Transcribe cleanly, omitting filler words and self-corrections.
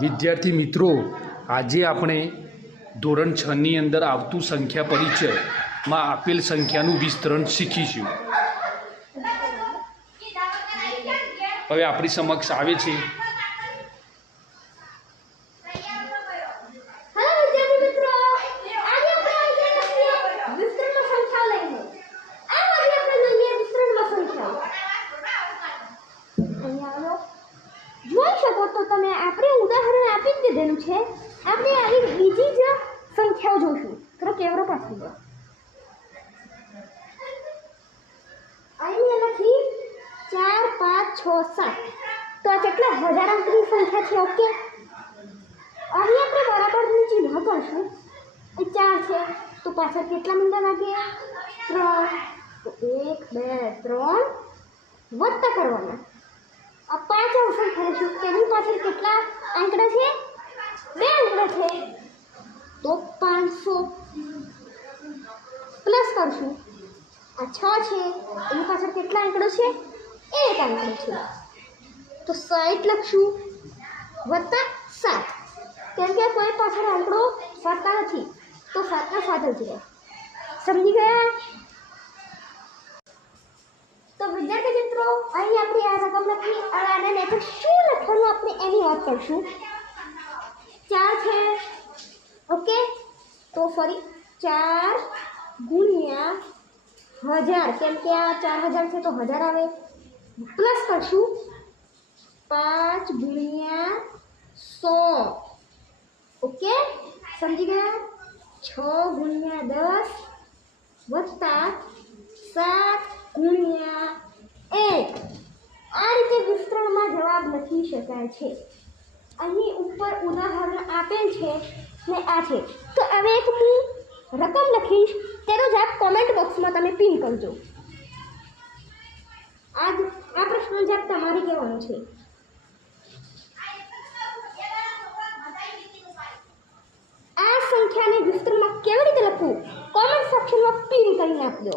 વિદ્યાર્થી મિત્રો, આજે આપણે ધોરણ 6 ની અંદર આવતું સંખ્યા પરિચયમાં આપેલ સંખ્યાનું વિસ્તરણ શીખીશું. હવે આપણી સમક્ષ આવે છે જોઈ શકો તો તમે આપણે ઉદાહરણ આપી જ દીધેલું છે. આપણે આવી બીજી જ સંખ્યાઓ જોઈશું. થોડો કેમેરો પાછળ લો. અહીં લખી 4 5 6 7. તો આ કેટલા હજાર અંકની સંખ્યા છે. ઓકે, અહીં આપણે બરાબરની ચિહ્ન કરશું. એ 4 છે તો પાછળ કેટલા મીંડા લાગે? 3. તો 1 2 3 વત્તા કરવાના. આ 5 અવસર કરીશું. તેની પાછળ કેટલા આંકડા છે? 2 આંકડા છે તો 500 પ્લસ કરશું. આ 6 છે એની પાછળ કેટલા આંકડો છે? 1 આંકડો છે તો 60 લખશું વત્તા 7. કેમ કે કોઈ પાછળ આંકડો વત્તા નથી તો 7 ના 7 જ રહે. સમજી ગયા? તો વિદ્યાર્થી મિત્રો, અહીં આપણે આ રકમ લખી અને આને નેચર શું લખવાનું આપણે એની વાત કરશું. 4 છે. ઓકે, તો ફરી 4 ગુણ્યા 1000. કેમ કે આ 4000 છે તો 1000 આવે. પ્લસ કરશું 5 ગુણ્યા 100. ઓકે, સમજી ગયા? 6 ગુણ્યા 10 વત્તા 7 ગુણ્યા 1. આ રીતે વિસ્તરણમાં જવાબ લખી શકાય છે. અહીં ઉપર ઉદાહરણ આપેલ છે ને આ છે. તો હવે એક હું રકમ લખીશ, તેનો જવાબ કોમેન્ટ બોક્સમાં તમે પિન કરજો. આ પ્રશ્નનો જવાબ તમારે કહેવાનો છે. આ સંખ્યાને વિસ્તરણમાં કેવી રીતે લખવું કોમેન્ટ સેક્શનમાં પિન કરીને આપજો.